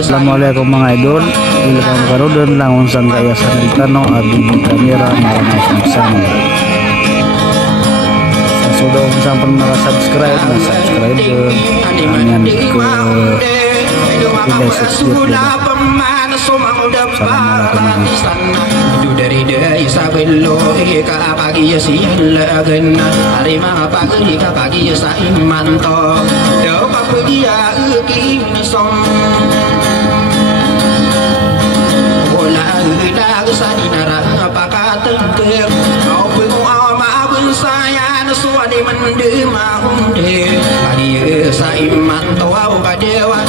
Assalamualaikum mga idol, welcome karon langon sang kaya sa Amerikano abing kamera marana sama. Sa sudah unsang pun subscribe na subscribe dengan ke tidak subscribe dari dari sabelo ka pagi sialagan hari mga pagi ka pagi sa imanto do pagi ya uki som wala ida sa dinara pakateng kau pengu ama bun saya suani mende mahunde pagi sa imanto au kadewa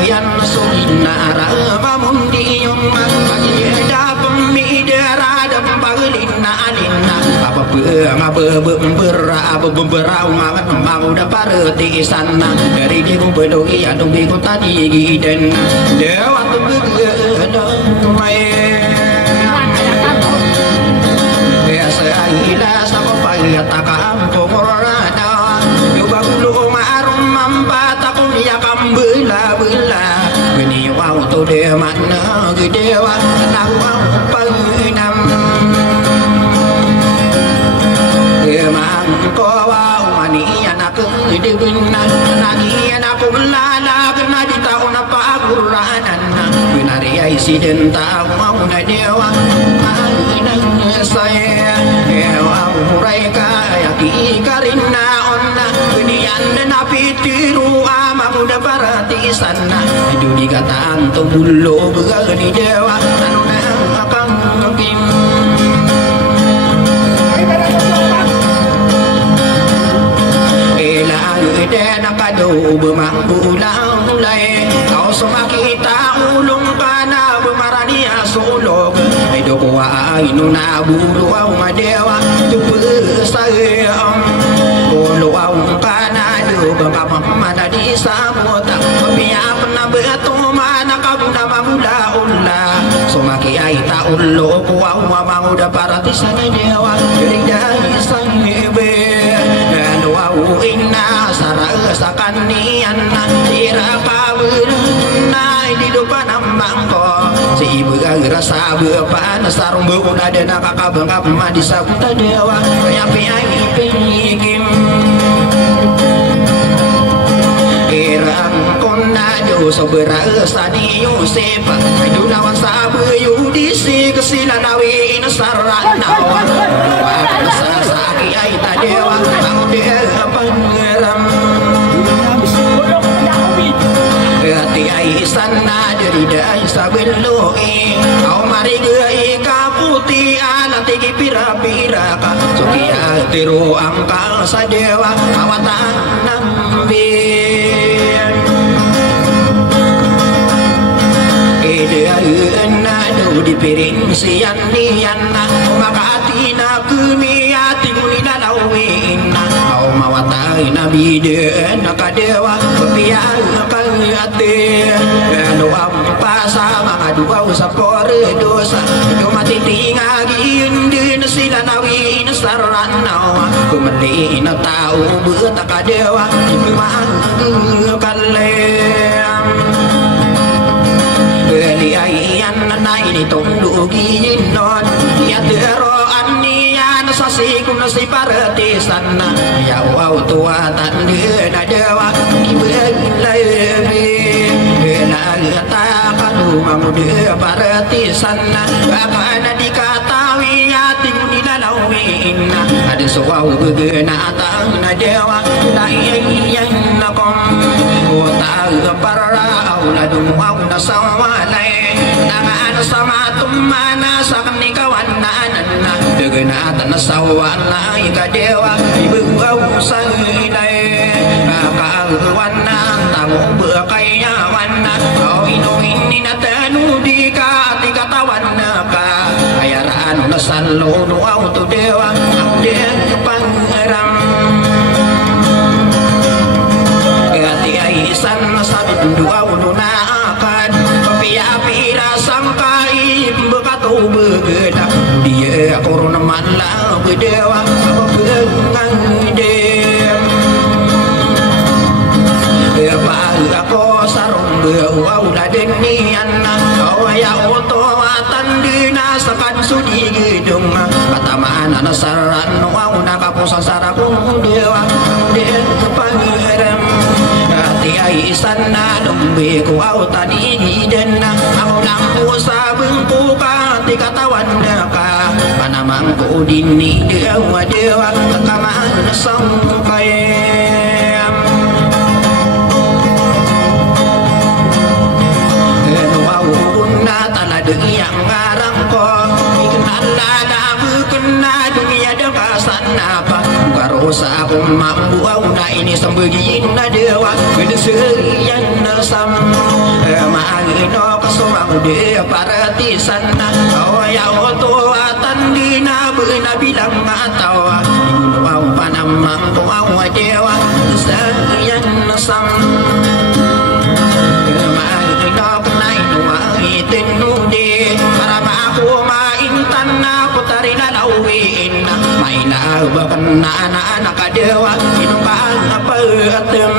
yan suminara mamundi yung magpagida pamidara dan paglina alina apa berau mamat mau dapat di sana dari dia pun peduli adung di kota di giden dewa tu berdomai biasa ilah sama payah takam pengorada juga lu marum mampat aku dia kambela bela ini waktu dia mana gedewa tahu apa enam emang kau wani anak gede benar lagi anak melala kena di tahun apa Quranan benar ya isi dan tahu mau dewa saya ewa mereka yang karina onna benian nabi tiru amamu daparati sana itu dikata antum bulu begani dewa anu akan kim ela ide nakado bemangku ulai kau semua kita ulung kana bemarani asulog itu kuwa inu nabulu au madewa tupu sayang ulu au kana do bangka mana di samota biya pernah beto mana kabunda mamuda ulla somaki ai ta ullo kuwa mamuda parati sana dewa ridai sanebe dan au inna sara sakanian ira pawuna di depan mangko si ibu rasa bepan sarung beuna dan kakak bangka madi sabuta dewa yang piangi pengigim irang konado soberasa di Yusuf itu lawan sabu yudisi kesilanawi nasarana wasa saki aita dewa mau dia pangeram hati aisana dari dai sabelo kau mari gai kaputi alat tinggi pira-pira ka sukia tiru angkal sadewa awatan nambir ideana do di piring sian niana maka atina kumiati munina lawina kau mawatai nabi den kadewa pian ate doa pasa mangadua usapore dosa do mati tingagi indin silanawi nasarana kumeli na tau beut kadewa mang kalem eli ayan nai ni tong dugi non ya tero anian sasi kun si paratisan ya wow tua tanda dewa ibelai ta kadu mamude paratisan kana dikatawi yatim dilalawin ada suau begena tang dewa layan nakom wa para auladum wa nasawalai nangan sama tumana sakni kawanan degena tan sawalai ka dewa ibu usailai kawana tamu bekaya wana kau ini natanu dika tika tawana ka ayaran nasallo nuau tu dewa dia pangeram gati aisan sabit dua uluna akan api rasam kai bekatu begeda dia korona manla bedewa bengang dem ako sarong bewa uladen niana kau ya oto atandina sakan sudi gedung katamaan nasaran wa nakaposan sarakung dewa den pangeram ati aisan na dombe ku tadi denna aku lampu sabeng ku kati katawan ka panamang ku dini dewa dewa kamaan sampai yang ngarang ko ikenala na bukena dunia dekasan apa karosa aku mampu na ini sembegin na dewa kedeserian nasam maagino kasumang de paratisan kau ya oto atandina bena bilang atau ikunau panamang kau dewa kedeserian nasam maagino kenai nuai tenude karama aku main tanah putari lalawin maina bakan anak-anak dewa inubang apa atem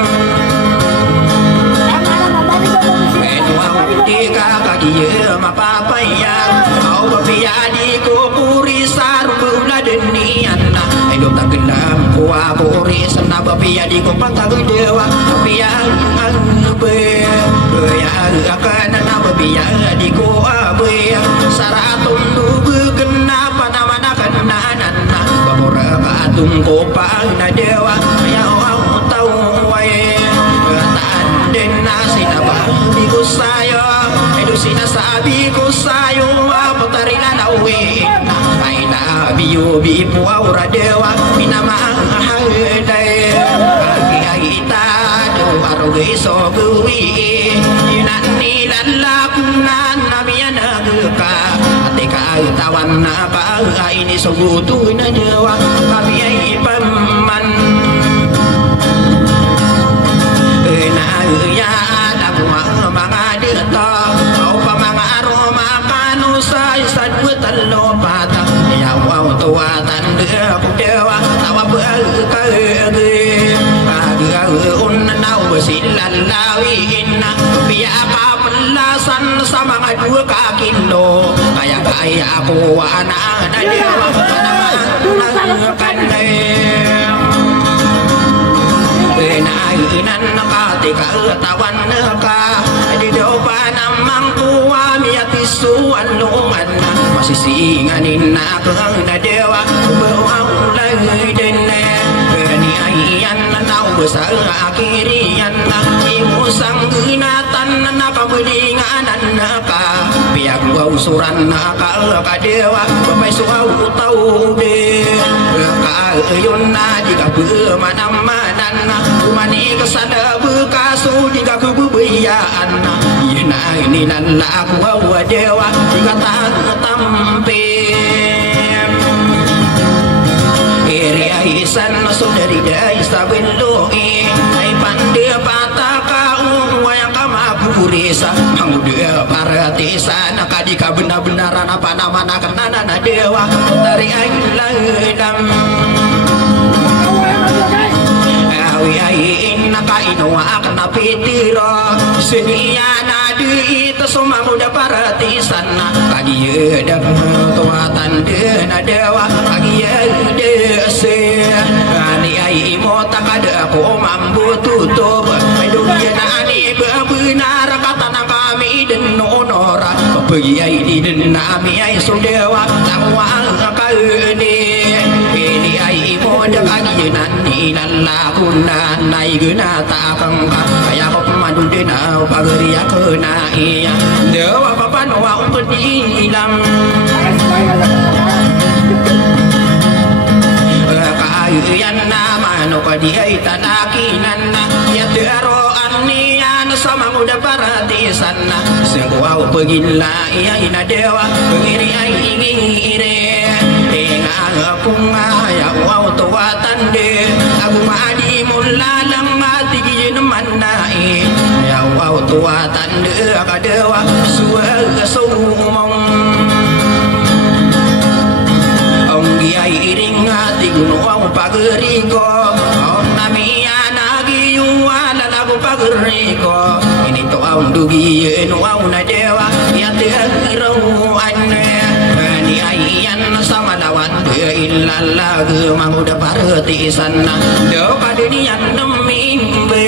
menua tika kagiye mapapaya kau bapia di kupuri sarubula denian hidup tak gelam kuah puri sana bapia di kupatag dewa bapia angbe ya akan nabapia di kuah be saratun dubu kenapa nama kenanan bapora katung kopang na dewa ya orang tahu wae tanden nasi nabah di kusayo edusina sabi kusayo apa tarina nawe aina biu bi puaura dewa minama haldai kita do aroge so buwi inani lalakunan nabiana ka atika tawan apa ini so butu na dewa kami ai paman na ya daku mga dito au pamanga aroma kanusa isad wetalo pata ya wa tuatan aku dewa tawa berkage unnau besilallawi inna biaka melasan sama dua kilo kaya aku anak dewa anak kandai Benainan katika tawan ka di depan amangku amiatisuan lungan masih singanin aku na dewa bawang lagi dene ni ayan nau besar akhirian imu sang ginatan nakabelinganan ka biak gua usuran ka dewa bapai suau tau de ka yonna jika bermana-mana kumani kesana bekasu jika kebubiyaan ina ini lalla aku wa dewa jika tak tampe area isan saudari dai sabeloi ai pande pataka wayang kama purisa mangudea paratisan kadika benar-benaran apa nama kenana dewa dari ailam awi ai nakainawa na pitira sedia na di ito sumamuda paratisan kagiyedang tuwatan de na dewa kagiyede se ani ai mo takada ko mambu tutup dunia na ani benar kata na kami den onora pergi ai di den nami ai sudewa tawang kauni ini ai mo da kaginan ni lalakunan nai guna takang kaya ko pemadu dena pagari akena iya dewa papa noa untuk dilang kayan nama no kadiai tanakinan ya tero anian sama muda paratisan sebuah pegila iya ina dewa pengiri ai ingire aku ya wow tuwatan de aku madi mulalang mati gin manai ya wow tuwatan de akadewa suwa sumong ong giai iring ati gunung pageriko om namia nagi yuala lagu pageriko ini to aun dugi no aun dewa ya terau ane ni aian sama lawan de illallah ge mamuda paratisan do kadenian nemimbe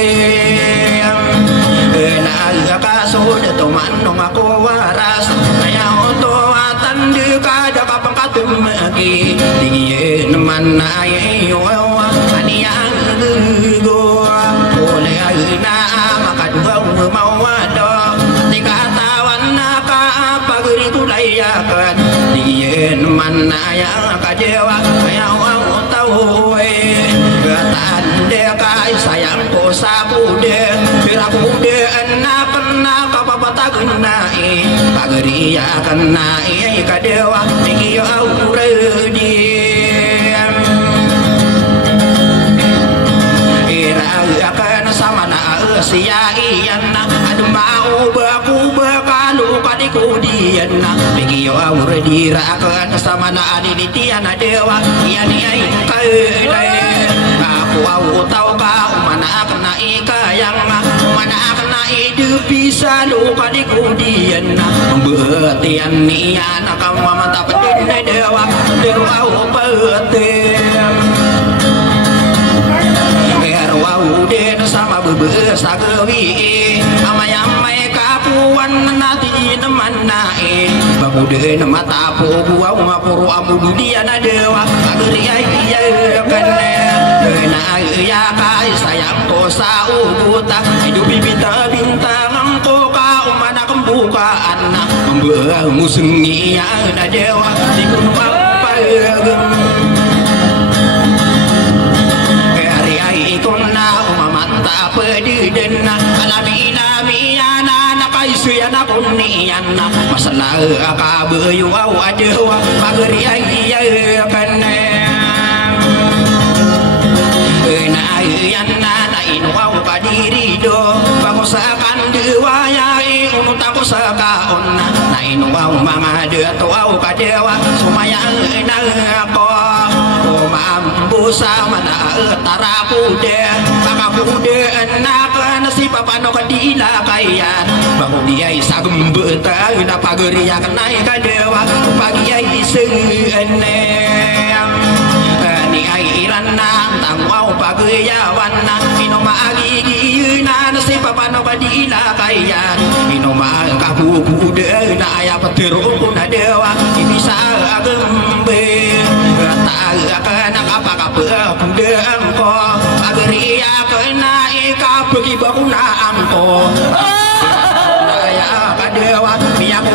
na ka suda to manong ako waras kaya oto atan de kada kapangkatum agi di man ay yo ani ang go ole ay na makadua mawado tawan na ka pagri tulay yakan di man ay kadewa kaya ang tao gatan de kay sayang ko sa bude pira bude na pernah kapapatagun na pagri yakan na kadewa niyo auredi akan sama na siya iyan na adu mau baku bakalu kadiku diyan na bigyo auredi akan sama na aditian na dewa iyan ay kailay aku au tau ka umana akan na ikayang umana akan na idu bisa lu kadiku diyan na betian niyan akan mamata pedin dewa dewa betian wau den sama bebesa gewi amayamai kapuan nanti neman nae babu den mata po buau ngapuru amu dia na dewa agri ai kene na ya kai sayang ko sa ubuta hidup bibita bintang ko ka umana kembuka anak membuang musengi na dewa di gunung apa ikona umamanta pedidena alami ana nakaisuyana kunniana masalah akabeyu adewa pageri ai kane na yana na inwa kadiri do pakusakan dewa yai unutaku saka onna na inwa mama de toa kadewa sumaya na ko mampu sama na tarapu de pakapu de anak nasi papano kadila kaya bahu dia isagum beta na pageri ya kenai kadewa pagi ai sene ni ai irana tangwau pageri ya wana inoma agi na nasi papano kadila kaya inoma kapu de na aya peteru na dewa bisa agembe akan apa kape angko agri akena ika bagi bakuna angko ya kadewa biaku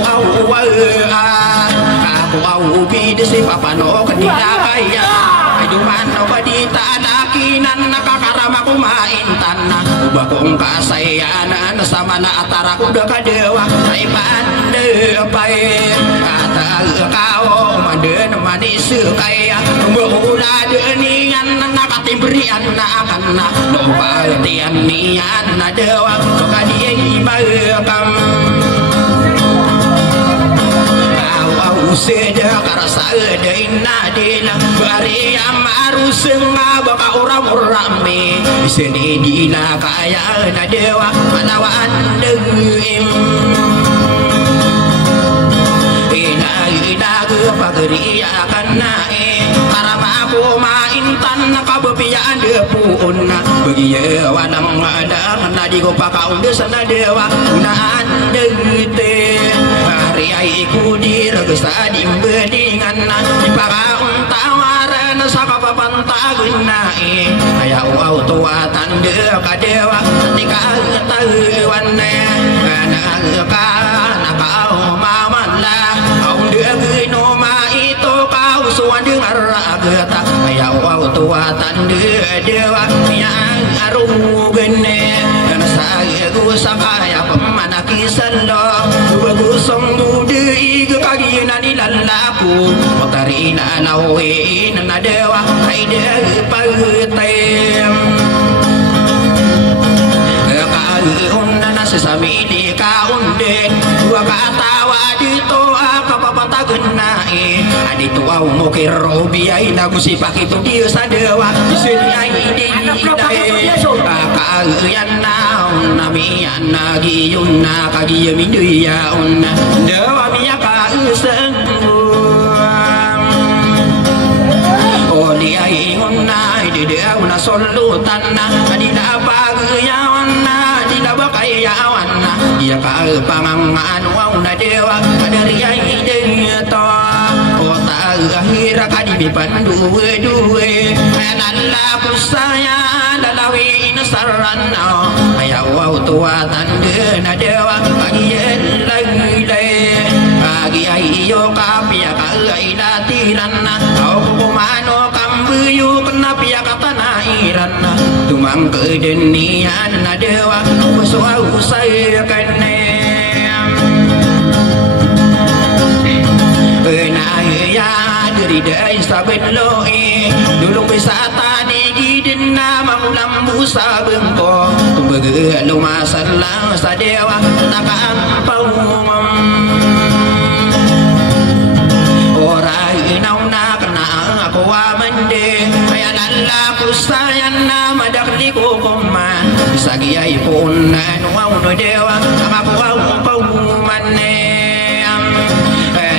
au bidesi papano kedila kaya aduman badita anakinan nakakaramaku maintan bakong kasayanan sama na ataraku da kadewa ay pande pae kata kau manden manis kaya mula denian nakatiberian na akan na lobatian nian na dewa kadiai bagam au seda karasa de inadila bari amaru senga baka orang me seni dila kaya na dewa manawan deim ina pagriya kanae karamaku maintan kabepiyaan depuun bagi wanang ada nadi ko pakaun sana dewa unaan deute hari aiku dirgesa dimbedingan dipakaun tawaran sakapapan tagenae aya au tuatan de kadewa ketika tahuan ne kana ka nakau mamala au de no ma itu kau suan dengar agata aya au tuatan de dewa yang aru gene dan saya ku sakaya pemanaki sendo bagusong budi kagina di lalaku motarina nawe na dewa haide pagutem kauna na sesami di kaunde dua katawa dito kapapata genai adito au mokir biai na kusipak itu dia sadewa sini ai di dai kagyan naun namian nagiyunna kagiyamiduya unna dewa miya kauseng ai unna di dia una solutan adina pagyawana dina bakai yawana dia ka pamangan una dewa dari ai deto ota akhir kadi bipandu duwe analla kusaya dalawi nasarana aya wa tuatan na dewa bagi lagi bagi ai yo kapia ka ila tirana au kumano kambuyu kenapia kata nairana tumang kedenian na dewa usau usai kene ya diri dai sabet loi dulu bisa tani gidina mamulam busa bengko tumbege lu masalah sadewa takam paumam ora inauna kena aku amande aya lalla kusayana madakli ko koma sagiai pun anu no dewa aku paumane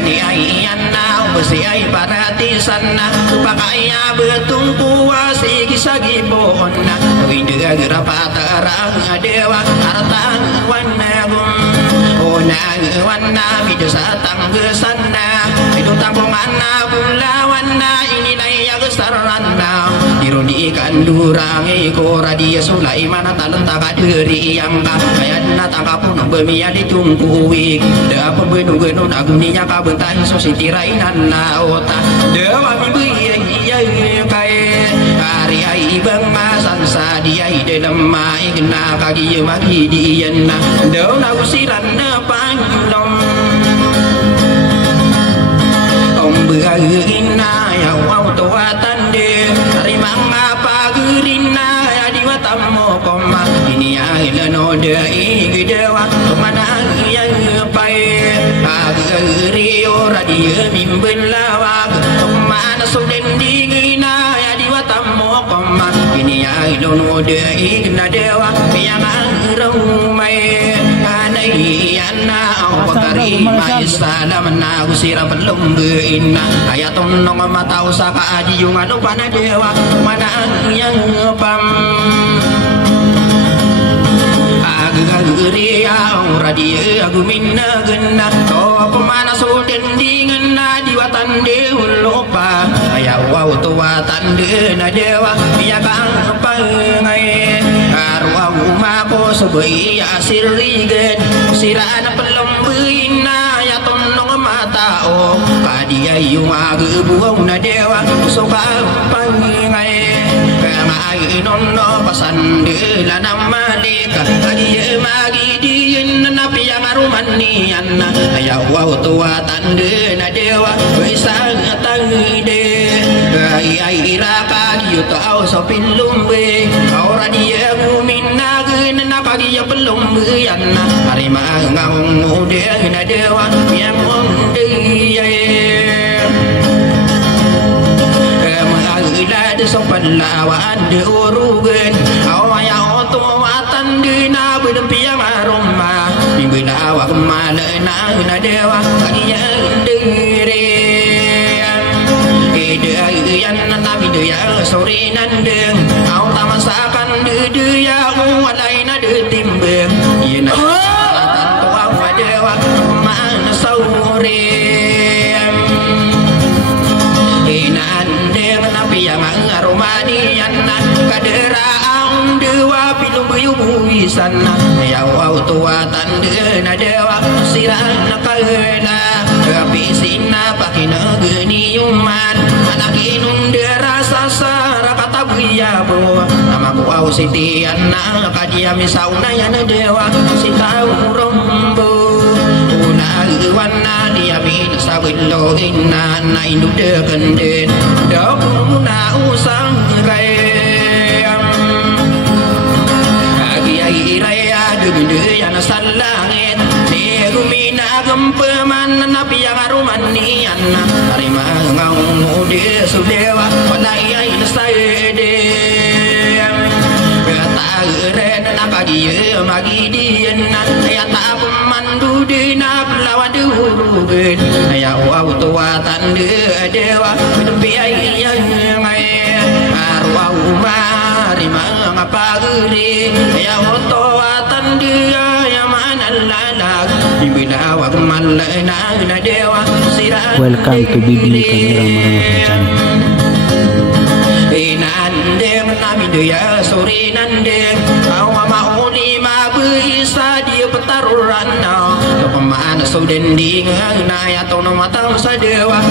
ni ai anna besi ai parati sana pakaya betungku wasi kisagi pohonna winda gerapata dewa harta wanagum ona wanna bidasa tanggesana itu tampungan bulawana ini naya gesarana dironi ikan durangi ko radia Sulaiman talenta kaderi yang kaya natangka pun bemia ditungkuwi da pembenu-benu aguninya kabentahi sositirain naota dewa mimpi iya kai hari ai bang masan sadia ide lemai kena kagi magi diana dauna usiran panglom om berina ya wau tuatan de rimang apa gerina ya di matamu koma ini ai leno dei gedewa mana ya pai ageri ora dia bimbel lawak mana suden dingina ya di matamu koma ini ai leno dei kena dewa yang rumai anai anna bakari maisala mana usira belum beina ayatun nong mata usaka adi yung ano pana dewa mana yang pam agagri aura dia agumina genna to pemana suden dingenna diwatan deulupa ayawa tuwatan de na dewa ya kang pangai arwa umako sebai asirigen sirana pelembina ya tonong mata o kadia yung agbuang na dewa suka pangai kangai nono pasan de la namalika kadia magi diin na piyang arumanian ayawa tuwatan de na dewa bisa tangide ai iraka yuto au so pilumbe ora dia minna gena pagi dia belum berian hari mangang muda na dewa yang dia mengalah sopan lawan diurugan awaya otomatan dina berdempiang aroma bila awak malena na dewa dia yan nabi dia sore nandeng au tamasakan dia walai na de timbeng ina tanto au dewa mana sore ina andeng nabi yang aromani yan kadera ang dewa pilu buyu buisan ya au tua tande na dewa siran kala tapi sina pakina geni uman anak inung derasa sara kata buya bo nama ku au siti anak kadia misauna ya na dewa sita rombo una wana dia min sabilo inna na induk de kenden na usang rayam agi raya de ya na salangit mina gempeman nabi yang arumanian terima ngau mude sudewa walai ai saide kata ren nakagi magi dien ya ta pemandu dina lawan durugen ya wa tua tande dewa tempi ai ngai arwah mari mangapa geri ya tua tande ya manalala Welcome to BB Camera Maranatha Channel. Inandeng nami dia sore nandeng awa mauli mabisa dia petaruran pemana sudending na ya tono matang sadewa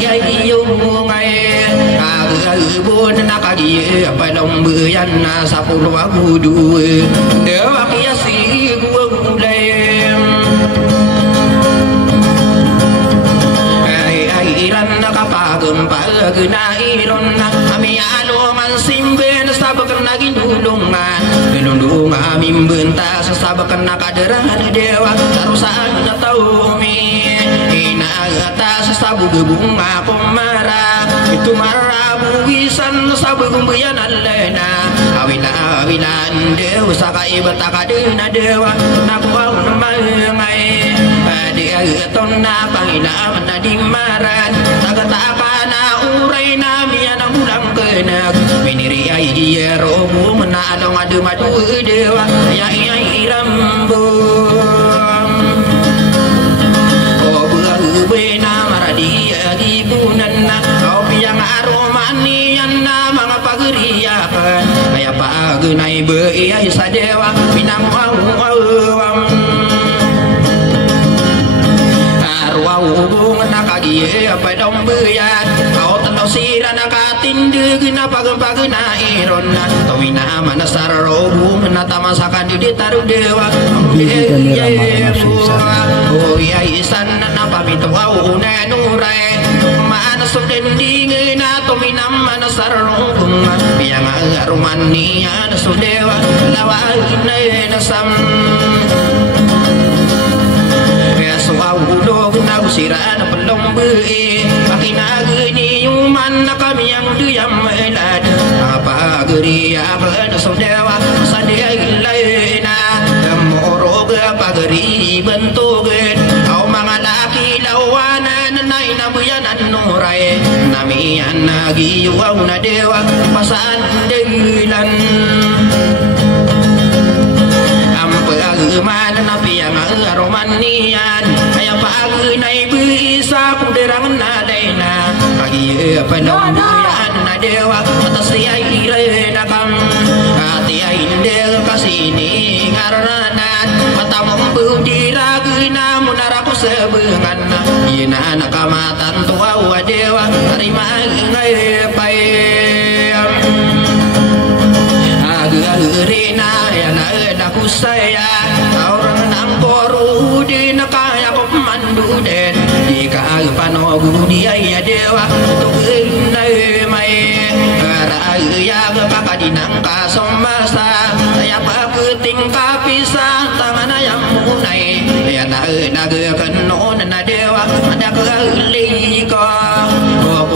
dia iyo ngai agabun nakagi apa dong beyan na sapulu aku dua dewa kia si gua mulai iran nakapagum pagna iron kami alo man simben sabakan naging dulungan dulungan mimbenta sabakan nakaderahan dewa tarusan na taumi inagata sabu bunga pemara itu marabu wisan sabu kumbayan alena awilan dewa sakai betakadena dewa nakuau namangai dia tonna pangina menadi maran tagatapana urai nami anang ulang kenak miniri ai dia robu menalong adu madu dewa ya irambo oh bena maradia ibunanna kau piang aromani anna mga pagriyakan kaya pagunay beiyay sa dewa pinamawawam hubungan nakagi apa dong beyan kau tanda sira nakatindig na pagpagna iron na tawina manasar robu menatamasakan di taruh dewa oh ya isan na pamito au nenurai mana sudending na tawina manasar robu yang arumania na sudewa lawain na sam Suaudo na usirana pelong be pakinagini yuman na kami yang diam elad apa geri apa saudara sadia ilaina moro apa geri bentugen au mangalaki lawanan naina buyanan nurai namian nagi au na dewa pasan delan mana nabi yang aromanian ayah pagi naik bisa kuderang nadaina pagi apa dong duyan nadewa atas dia irena kam hati indel kasini ngaranan mata mampu diragina munaraku sebengan ina nakamatan tua wadewa terima ngai pai agurina ya naku saya orang nangkoru di nakaya ko mandu den di ka panogu dia ya dewa tuginai mai raya ka kadinang ka somasa ya paketing kapis naga kanon na dewa madakaliga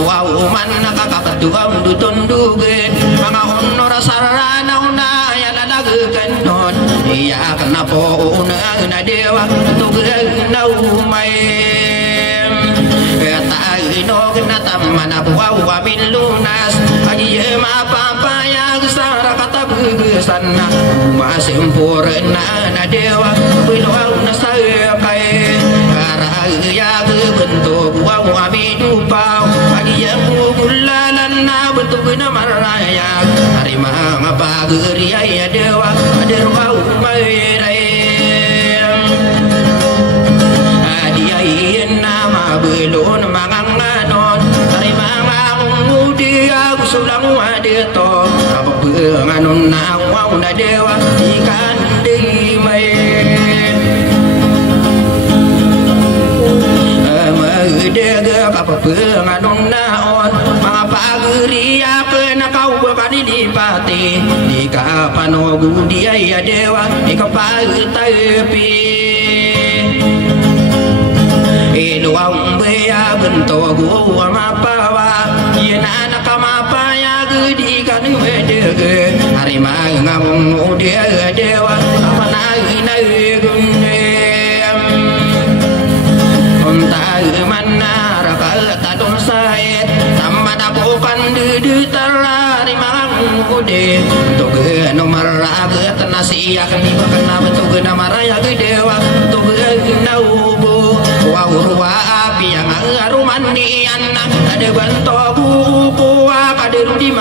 wow man nakakatuang dutundugen mga honor sarana na ya naga kanon iya kana po na dewa tugen na umay taino na tamana wow amin lunas ay mapapayag sa rakatabusan na masempurna na dewa biluaw na sa kay karayag bentuk wow amin upaw ay mulalan na bentuk na marayag hari mga pagri ay dewa aderwaw mayray adiay na belon manganganon dari mga umudi ako sulang wadito kapag nganon na wow na dewa ikan di may magdega kapag nganon naon mga pagriya ka na kauba kanilipati di ka panogudi ay dewa ikapagtapi iluang baya bentuk gua mapawa yana nakamapaya gedi kan wedege hari mangamung dia dewa apa nai gunem ontai mana raka tadung saet tamada bukan di terlari mangamung de untuk nomor raga tenasiak ni bakna bentuk nama raya dewa untuk naubu wa api yang arumanian ada bantoku kuwa kader di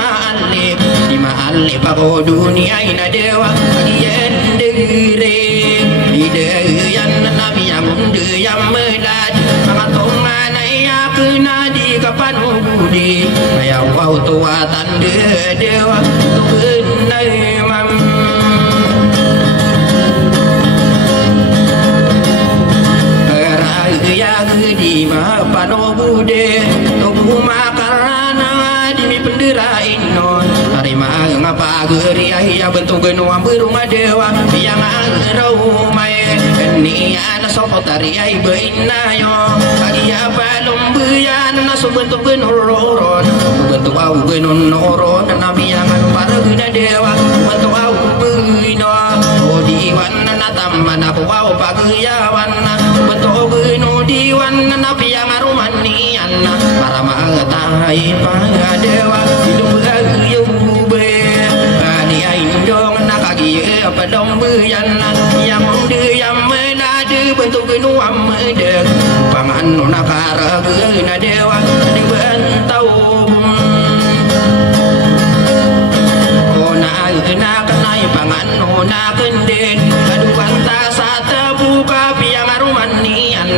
maalip ako dunia ina dewa agian degire ide yan nabi yang mundu yang melad mangatongan ya kena di kapan budi ya wau tua tanda dewa tukenai mam ya di mapano bude tubuh makarana di mi pendera inon hari ngapa geri ya bentuk genuam berumah dewa yang arau mai ni ana sopotari ai beinayo kagia balum buyan nasu bentuk genuron bentuk au genuron nabi yang para guna dewa bentuk au beino odiwan natamana au pagiyawan bentuk diwan nabi yang arumanian para matahay pangadewa hidup agiyube dia indong nakagiye padong buyan yang mundu yang menade bentuk genuam medek pangan nakaraga na dewa di bentau ona agna kanai pangan ona kenden kaduan tasata buka piang arumanian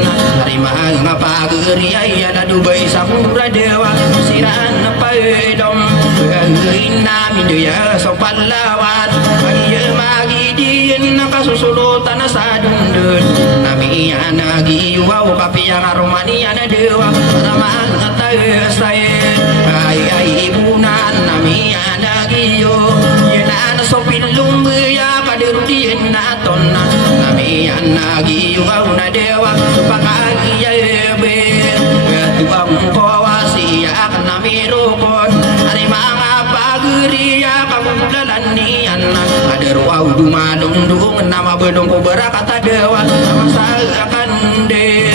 hari mga pagri ay nadubai sa mura dewa siran paedom gagawin namin doya sa palawat ay magidin nakasusulotan na sa dundun nami nagiwaw kapiyang arumanian na dewa para mga tayo ay ibunan nami nagiyo yan so pinlumbuya kadirudin naton nami nagiwaw na dewa pakagiyebe tuang kawasi akan nami rukun hari mga pagriya kamulalan niyan ada ruaw dumadungdung nama bedong ko berakata dewa nama sakan de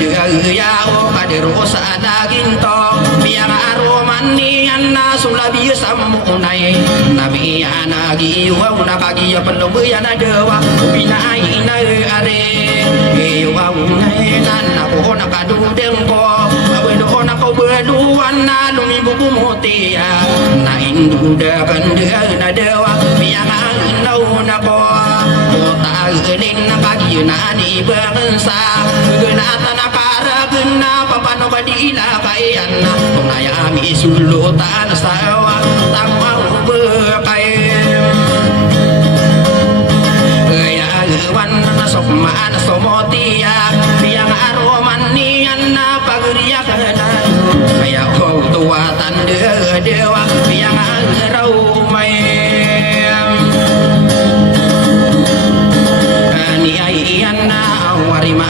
gedayao kaderu sa daging to biang aroman niyan na sulabi samunay nabi anagi waw nakagiya pelubuyan na dewa binay na are wow nan ako nakadudeng ko awelo nako beduan na lumibubu mutia na indudakan dia na dewa biang nau nako tagening nakagiya na ni bangsa genata nakara gena papano badila kayan pengayami sulutan sawa tangwau berkain wan nasok mana somotia biang aroman nian na pagriya kana kaya kau tua tanda dewa biang arau mai ni ai na warima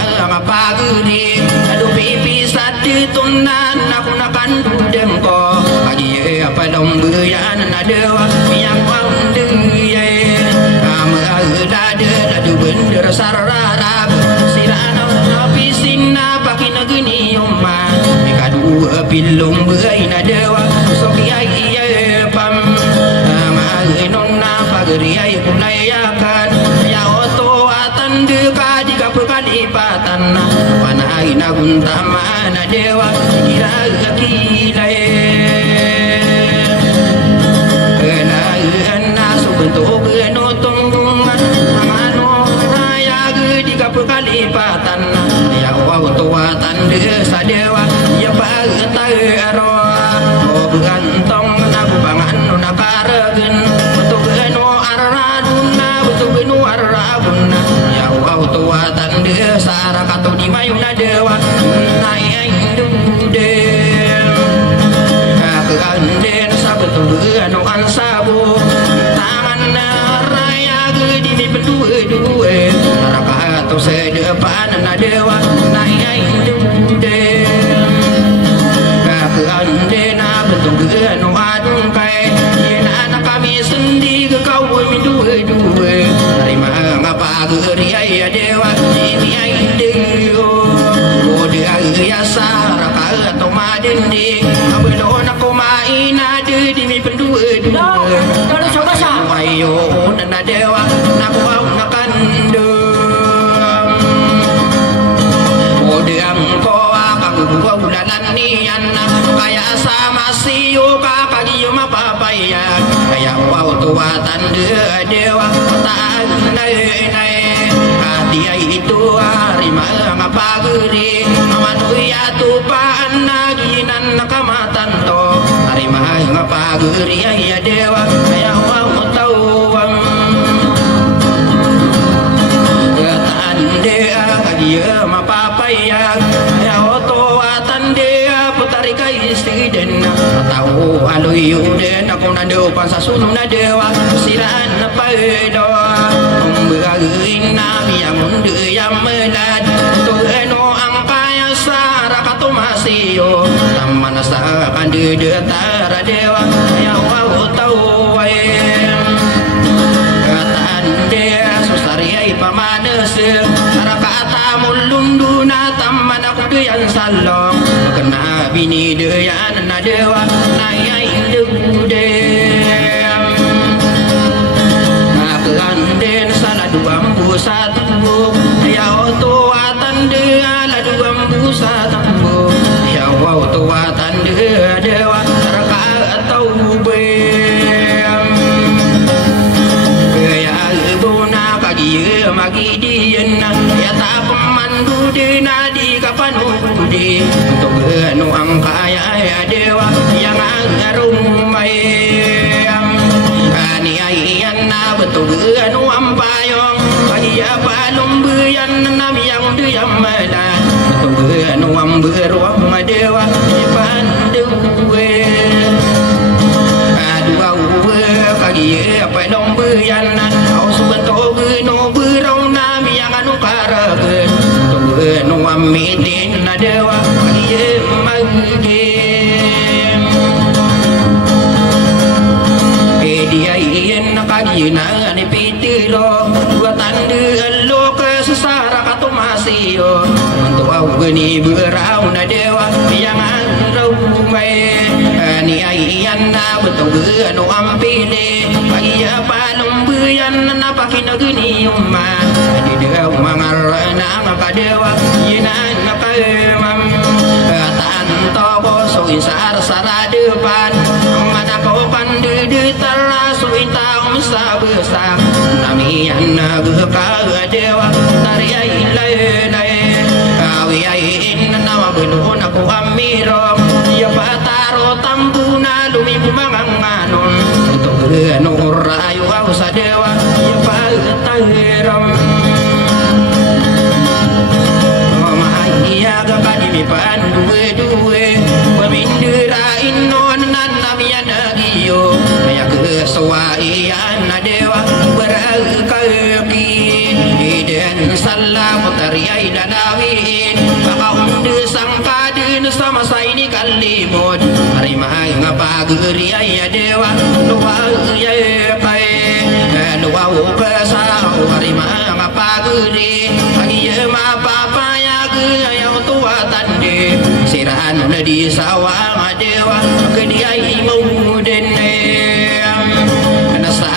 kalipatan panay na guntama na dewa kira-kilay na subentog notong ano raya di kalipatan ya tuwatan sa dewa ya pagtaro o bugantong na bubangan no nakaragan betul no aradun na betul no arabun na ya tuwatan sa arakato di mayu na dewa na indude keanden sa betul no ansabu taman na raya di mi berdua arakato sedepan na dewa na indude keande na betul no adung kai na kami sendi ke kau mi dua terima ngapa geria ya dewa ini indeo oh dia ya saraka atau madendi abelo na ko maina de di mi pendua kalau coba sa ayo na dewa na ko na kando oh dia ko gua bulanan nian kaya sama siyo kakagiyo mapapaya kaya wow tuwatan dewa tak nai dia itu hari malam pagri manuya tupaan naginan nakamatan to hari malam pagri ya dewa kaya wow tawang tande kagiyo mapapaya kaya istiden tahu alui uden aku nado pasasunung na dewa siran na paido umbagain nabi yang mundu yang melad tu eno angkaya sara katu masio tamana sa kandu tara dewa ya wa tau wae kataan dia susariai pamanes kata mulunduna tamana kudu yang salong kena bini deyan na dewa na indude keanden salah dua satu ya otoatan dia la dua satu ya otoatan dia dewa raka atau be ya ibuna kagi magi diena ya tak pemandu dina di kapanu di untuk anu angkaya ya dewa yang arum mayam ani ayan na betul anu ampayong bagi ya palum buyan nam yang diam mala betul anu amberuang dewa pandu adua bagi apa dong buyan au subeto no burong nam yang anu karagen no amitin na dewa ye magem dia ien nakagina ni pitilo dua tanda lo ke sesara katu masio untuk au geni berau na dewa yang arau mai ni aian na betul no ampile bagi apa lumbuyan na pakina geni umma di dewa mangarana ngaka dewa yenan nakamam tanto boso insar sara depan mana kau pandu de tarasu intam sabesam namian nabuka dewa tariai lai awiai nawa benun aku amiro ya pataro tampuna lumi bumanganganon untuk nur ayu ausa dewa ya patahiram iya gakadi mi pan duwe pemindira inon nan namian agiyo kaya kesuaian dewa berakaki iden salam tariai dadawin bakaunde sangkadin sama saini kalimod harimah ngapageri ya dewa doa ya kai doa pesau harimah ngapageri bagi ma papa yang tua tande sirahan di sawang dewa kediai muden na sa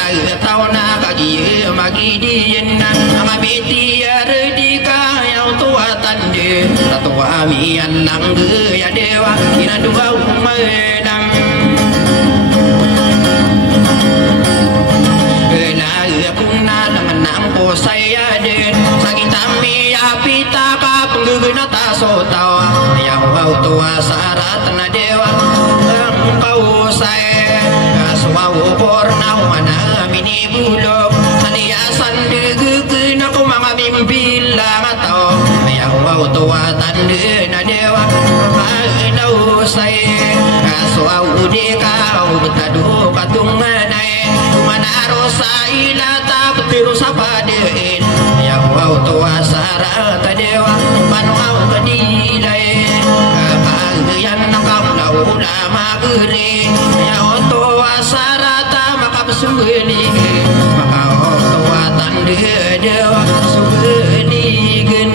tauna kagi magi di na ngabiti ar di ka yang tua mian lang ya dewa ina dua umedang kuna langanang po saya din sakit kami apita ka pengguna taso tawa yang bau tua sarat na dewa ang kau saya kaswa upor na mana mini bulog saniasan degegena ko mga bimbilang atau yang bau tua tande na dewa daw saya kaswa udi kau betadu katunganay manaro sa ilata petiru sa padein yang bau tua sarata dewa panuaw kadilay kapagian na kaulau lama geri ya otoa sarata makapsuli maka otoa tande dewa suligen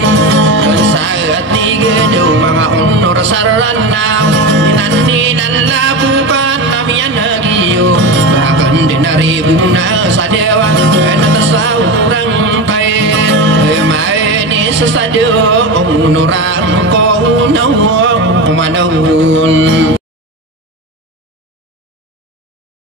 saat tiga dewa mga unur sarana ninan labukan namian nagiyo dinari bunga sadewa na tasawurang kay maini sa sadyo unurang ko unawang manahun